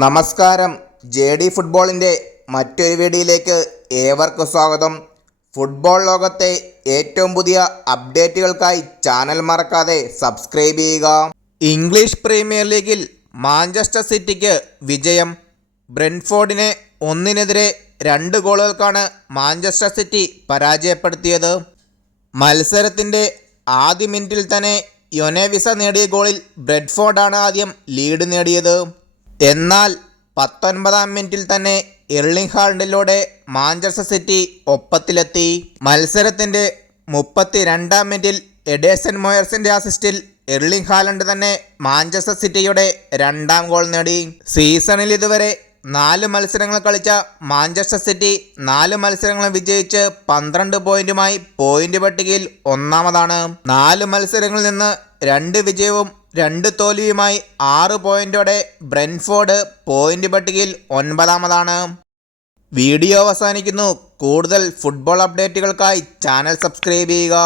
നമസ്കാരം. JD ഫുട്ബോളിൻ്റെ മറ്റൊരു വീഡിയോയിലേക്ക് ഏവർക്കും സ്വാഗതം. ഫുട്ബോൾ ലോകത്തെ ഏറ്റവും പുതിയ അപ്ഡേറ്റുകൾക്കായി ചാനൽ മറക്കാതെ സബ്സ്ക്രൈബ് ചെയ്യുക. ഇംഗ്ലീഷ് പ്രീമിയർ ലീഗിൽ മാഞ്ചസ്റ്റർ സിറ്റിക്ക് വിജയം. ബ്രെൻഫോർഡിനെ 1-2 ഗോളുകൾക്കാണ് മാഞ്ചസ്റ്റർ സിറ്റി പരാജയപ്പെടുത്തിയത്. മത്സരത്തിൻ്റെ ആദ്യ മിനിറ്റിൽ തന്നെ യൊനെവിസ നേടിയ ഗോളിൽ ബ്രെഡ്ഫോർഡാണ് ആദ്യം ലീഡ് നേടിയത്. എന്നാൽ 19-ാം മിനിറ്റിൽ തന്നെ എർലിംഗ് ഹാലൻഡിലൂടെ മാഞ്ചസ്റ്റർ സിറ്റി ഒപ്പത്തിലെത്തി. മത്സരത്തിൻ്റെ 32-ാം മിനിറ്റിൽ എഡേഴ്സൺ മൊയർസിൻ്റെ അസിസ്റ്റിൽ എർലിംഗ് ഹാലൻഡ് തന്നെ മാഞ്ചസ്റ്റർ സിറ്റിയുടെ 2ാം ഗോൾ നേടി. സീസണിൽ ഇതുവരെ 4 മത്സരങ്ങൾ കളിച്ച മാഞ്ചസ്റ്റർ സിറ്റി 4 മത്സരങ്ങളും വിജയിച്ച് 12 പോയിന്റുമായി പോയിന്റ് പട്ടികയിൽ ഒന്നാമതാണ്. 4 മത്സരങ്ങളിൽ നിന്ന് 2 വിജയവും 2 തോൽവിയുമായി 6 പോയിന്റോടെ ബ്രെൻഫോർഡ് പോയിന്റ് പട്ടികയിൽ 9ാമതാണ്. വീഡിയോ അവസാനിക്കുന്നു. കൂടുതൽ ഫുട്ബോൾ അപ്ഡേറ്റുകൾക്കായി ചാനൽ സബ്സ്ക്രൈബ് ചെയ്യുക.